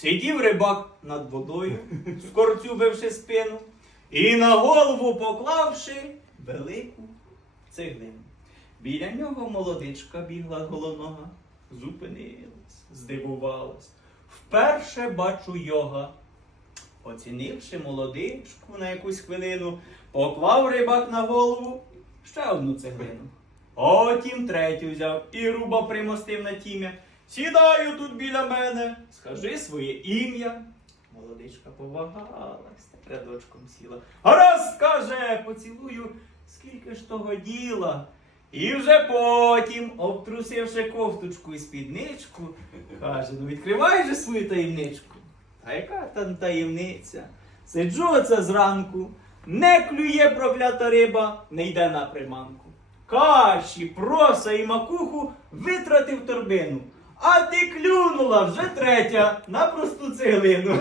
Сидів рибак над водою, скорцюбивши спину, і на голову поклавши велику цеглину. Біля нього молодичка бігла головного, зупинилась, здивувалась. Вперше бачу йога. Оцінивши молодичку на якусь хвилину, поклав рибак на голову ще одну цеглину. Потім третю взяв і руба примостив на тім'я. Сідаю тут біля мене, скажи своє ім'я. Молодичка повагалась, рядочком сіла. Гаразд, каже, поцілую, скільки ж того діла. І вже потім, обтрусивши кофточку і спідничку, каже, ну відкривай же свою таємничку. А яка там таємниця? Сиджу оце зранку, не клює проклята риба, не йде на приманку. Каші, проса і макуху витратив торбину. А ти клюнула вже третя на просту цеглину.